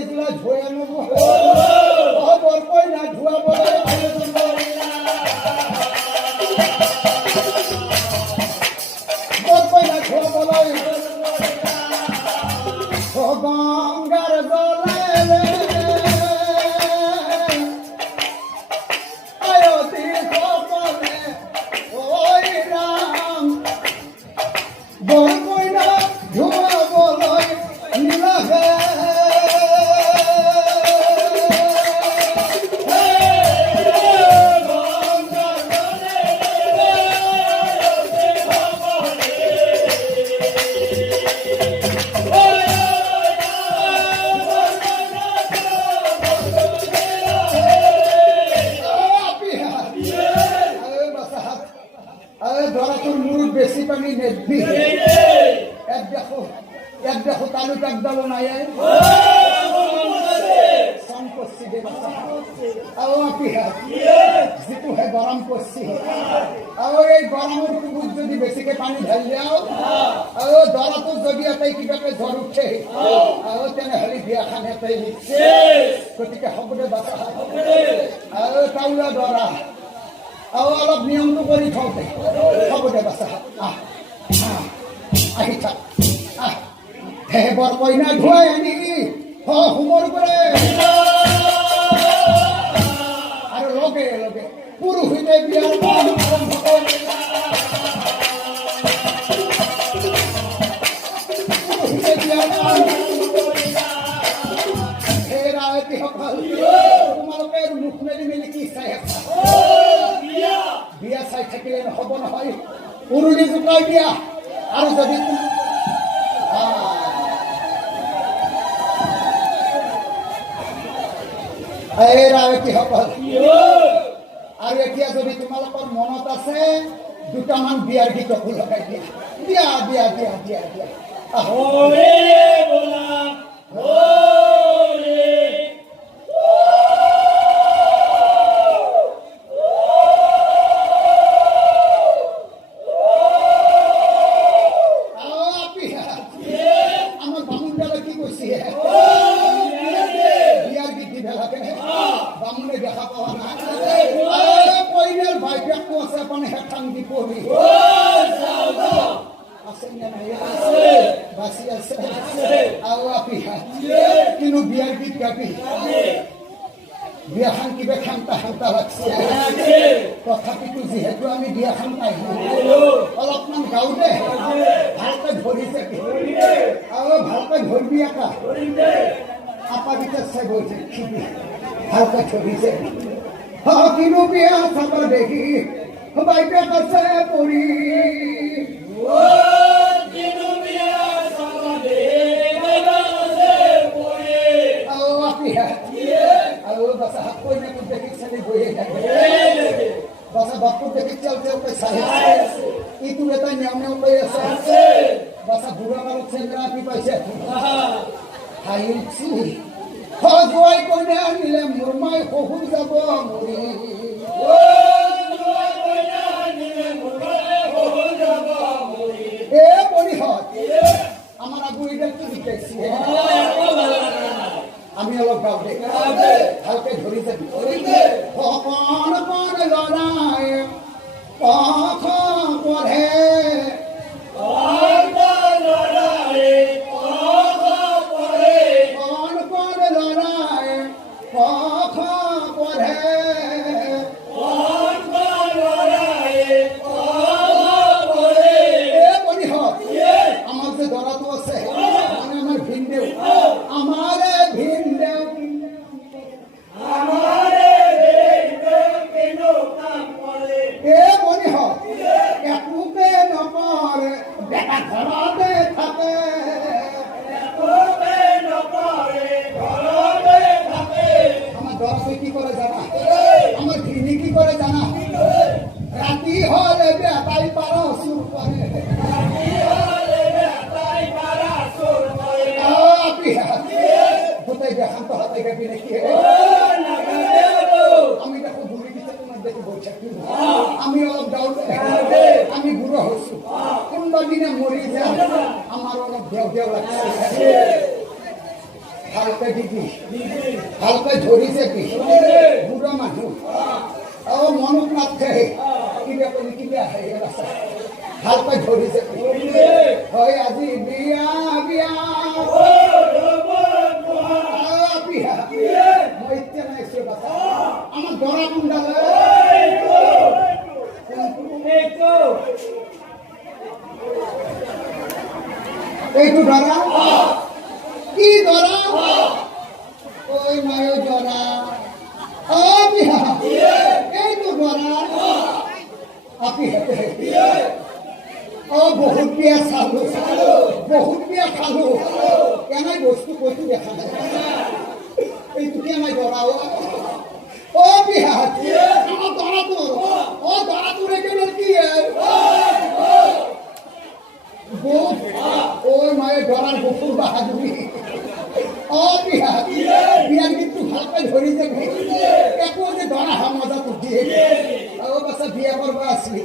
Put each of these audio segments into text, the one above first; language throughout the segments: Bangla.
এগুলা ধুয়ে নেব। বরকই না ধুয়াব বরকই না ধুয়াব গঙ্গার জলে Boy. নেবি এক দেখো এক দেখো তালু টাক দেবো না এ সম করছি যে আও আপি যেটু হে গরম করছি আও এই গরমের কুকুর যদি বেশিকে পানি ঢাল যাও দরা তো যদি এটাই কীভাবে জ্বর উঠে, আও তেনে হলি বিয়া খান এটাই নিচ্ছে। গতিকে হবদে বাচা আও টাউলা দৰা। আৰু অলপ নিয়মটো কৰি থওঁ দে হ'ব দে বাচা আহ আহ, থাক। হে বৰ কইনা ধুৱাই আনি। হ হোমৰ কৰে আৰু লগে লগে। পুৰুষিতে বিয়াৰ। পুৰুষিতে বিয়াৰ তোমালোকে মুখ মেলি মেলি কি চাই? আছা বিয়া চাই থাকিলে নহ'ব নহয়। উৰুলি জোকাই দিয়া। আৰু যদি আৰু এতিয়া যদি তোমালোকৰ মনত আছে, দুটামান বিয়াৰ গীতকো লগাই দিয়া। দিয়া দিয়া দিয়া দিয়া দিয়া আহ। আহ, বিয়া। আমাৰ বামুণডালে কি কৈছে বিয়াৰ গীত দি ভেলাকে বামুণে দেখা নাই আহ, কইনাৰ আছে আপুনি হেঠাং দি পঢ়ি আছে নে নাই? আছে। আৰু আপিহা কিন্তু বিয়াৰ গীত গাবি বিয়াখন কিবা খান্তা খান্তা লাগছে। তথাপিতো যিহেতু আমি বিয়াখন পাই অলপমান গাওঁ দে। ভালকে ধৰিছে আৰু ভালকে ধৰবি আকা আপা গীতত চাই বলছে খিবি ভালকে ধৰিছে হ কিনো বিয়া চাব দেখি বাইকে আছে পৰি আৰু আপিহা আৰু বাচা হাত কৈ নাকো দেখি চালি বহিয়ে থাকে বাচা বাপু দেখি পাইছে হাঁহিছি সজুৱাই কইনা আনিলে মাই শহুৰ যাব মৰি এ পৰিহত আমাৰ আগুৰিডালটো শিকাইছে। আমি অলপ গাওঁ দে ভালকে ধৰি যাবি। অকণ অকণ লৰাই পথ পঢ়ে কণ কণ লৰাই পথ পঢ়ে এ পৰিহত আমাৰ যে দৰাটো আছে মানে আমাৰ ভিনদেউ আমাৰে ভিনদেউ এ পৰিহত একোকে নকৰে বেটা ঘৰতে থাকে আমার দর্শক কি করে জানা আমার ঘিনি কি করে জানা রাতি হলে বেতাই পারা সুর করে কোথায় দেখান তো হাতে গাবি নাকি আমি দেখো ঘুরে দিতে তোমার দেখে বলছে আমি অলপ ডাউন আমি বুড়ো হচ্ছি কোনবা দিনে মরি যা আমার অলপ দেও দেও লাগছে হালকা দিদি হালকা ধরিছে কি বুড়া মানুষ ও মনত নাথে কিবা করি কিবা আহে ধরিছে কি হয় আজি বিয়া বিয়া। মই এতিয়া নাই বাতা আমার দরা এইটো দরা কি দরা ওই মায়ো অ, বহুত বিয়া চালো। বহুত বিয়া খালো এনাই বস্তু কৈতো দেখা নাই। এইটোকে এনাই অ বিহার আমার অ দড়া তোর এখানে কি ওই মায়ের ডরার বকুর বাহাদুরি অ বিহার বিহার কিন্তু ভালকে ধরি যে একো যে দড়া হামাজা তো বিয়ে করব আসলি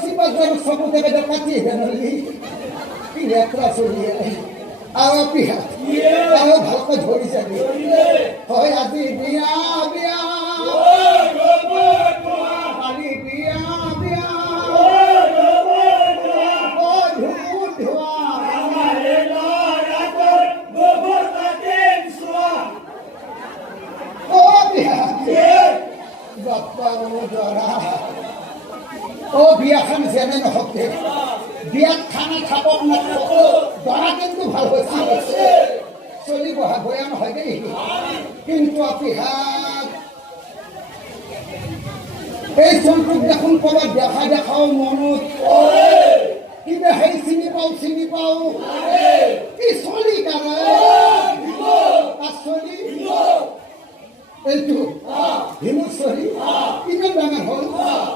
সিপাল সবু দেবে তো কাটিয়ে জানালি পিড়ে পুরা চলিয়ে আও পিহা আও ভালকৈ ধৰি যাবি। হয় আজি বিয়া বিয়া। কিন্তু আপিহাত এই চলটোক দেখোন ক'ৰবাত দেখা দেখাও মনত কিবা সেই চিনি পাওঁ চিনি পাওঁ। কি চলি চলি? এইটো হিমুৰ চলি। কিমান ডাঙৰ হ'ল,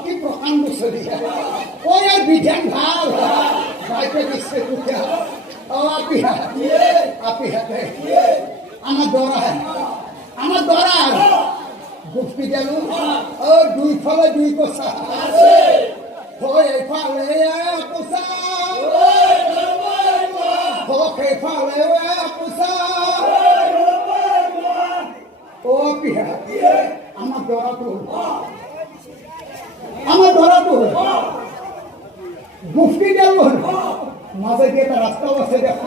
কি প্ৰকাণ্ড চলি। ঐ ইয়াৰ বিধান ভালো। বাইকে দিছে আপিহা আপিহাতে আমাৰ দৰা আমাৰ দৰা গুপ্তি দিলো অ দুইফালে দুই কচা হয় এইফালে কচা হয় সেইফালে কচা ও পিহা আমার দরাটো আমার দরাটো গুফতি দেব মাঝে দিয়ে একটা রাস্তা আছে দেখো।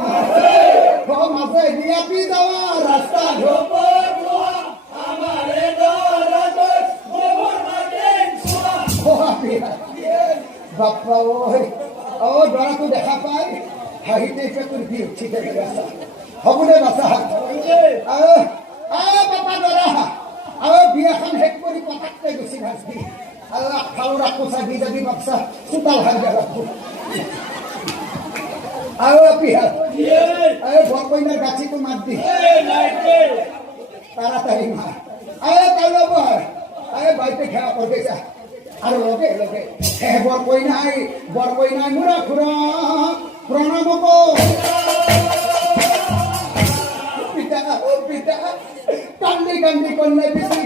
ও, মাঝে ও পিহা বাপ্পা ওই ও দরাটো দেখা পাই হাঁহিতে তোর কি উঠি দেখে বাসা হ'ব দে বাপা দৰা আহ বিয়াখন শেষ কৰি পটাককে গুচি ভাজি আহ আগফালৰ আকোচা দি যাবি বাপচা চোতাল হাল যাব আহ পিহা আহ বৰ কইনাৰ গাঁঠিটো মাত দি তাড়াতাড়ি মার আরে তাই বাবু আরে বাড়িতে খেলা করবে যা আর লগে লগে হে বর কই নাই বর কই নাই মুরা খুরা। প্রণাম কো পিতা পিতা। কান্দি কান্দি কন্যা পিসি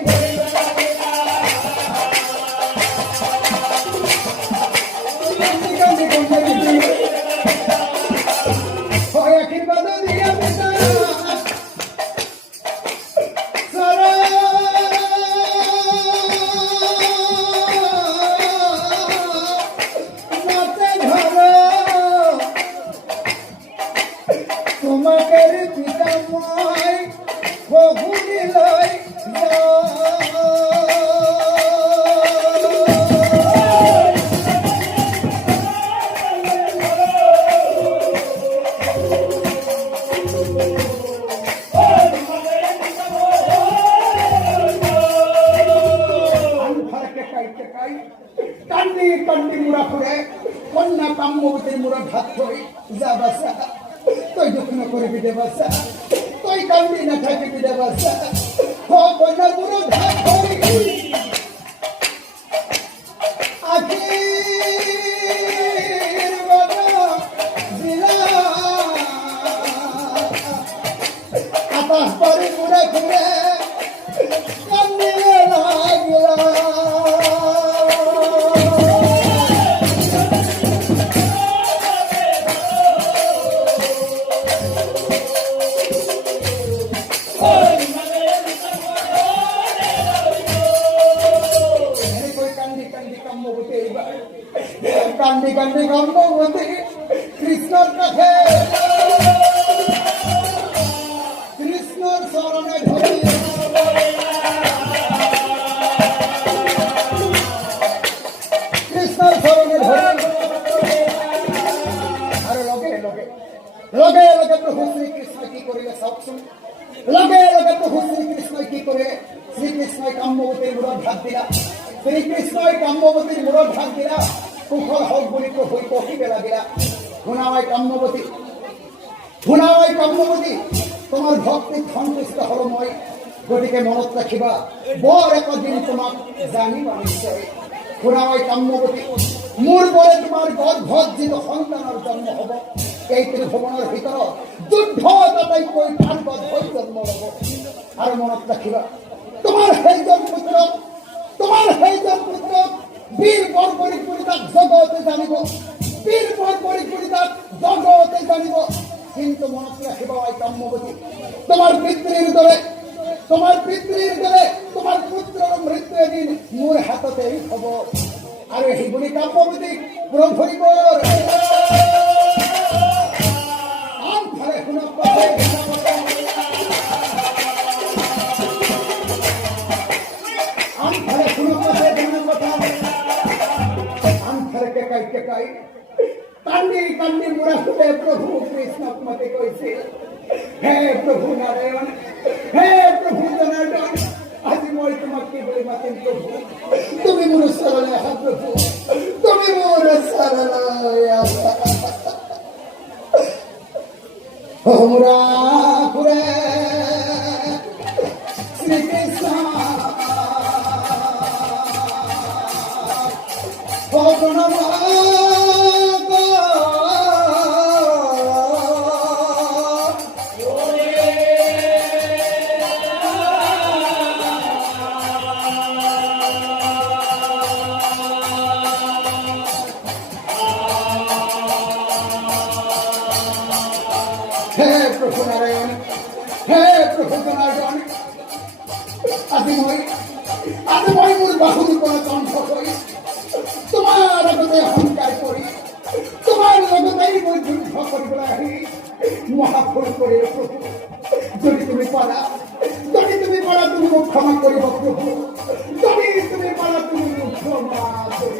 কান্দি কান্দি মুড়া ফুরে কন্যা মুড়া ভাত থই যা বাসা যত্ন করবি দে বাসা কান্দি না থাকিবি দে বাসা হ কন্যা মুড়া ভাত দিলা আকাশ পারে ঘুরে ঘুরে কৃষ্ণৰ কাষে কৃষ্ণৰ চৰণে ধৰি কৃষ্ণৰ চৰণে ধৰি আৰু লগে লগে। লগে লগে প্ৰভু শ্ৰীকৃষ্ণই কি কৰিলে চাওকচোন লগে লগে প্ৰভু শ্ৰীকৃষ্ণই কি কৰে শ্ৰীকৃষ্ণই কাম্যৱতীৰ মূৰত ভাত দিলা। শ্ৰীকৃষ্ণই কাম্যৱতীৰ মূৰত ভাত দিলা। কুশল হওক বুলি প্ৰভুই কহিব লাগিলা হুনাওয়াই কাম্যবতী। হুনাওয়াই কাম্যবতী। তোমার ভক্তি সন্তুষ্ট হল মই। গতিকে মনত ৰাখিবা, বৰ একদিন তোমাক জানিবা নিশ্চয় খুৰাৱাই কাম্যৱতী মোৰ বৰে তোমাৰ গৰ্ভত যিটো সন্তানৰ জন্ম হ'ব, এই ত্ৰিভুৱনৰ ভিতৰত দুৰ্ধত আটাইতকৈ ভালো গৰ্ভত জন্ম ল'ব। আৰু মনত ৰাখিবা, তোমাৰ সেইজন পুত্ৰক তোমাৰ সেইজন পুত্ৰক বীৰ বৰ কৰি তাক জগতে জানিব। পীর পর পরিচিতি তার জগতে জানিব। কিন্তু মহাত্মা সেবাই কাম্যবতী তোমার পিতৃর দলে তোমার পিতৃর দলে তোমার পুত্র মৃত্যু এদিন মোর হাততেই খবর আরে হিগুলি কাম্যবতী প্রভুই বল হোমৰা প্রণাজন আদি মই আদি মই মোর বাহুর কোন তোমার লগতে অহংকার করি তোমার লগতেই মই যুদ্ধ করিবলৈ আহি করে প্রভু যদি তুমি পারা যদি তুমি পারা তুমি মোক ক্ষমা করিব প্রভু যদি তুমি পারা তুমি ক্ষমা করিব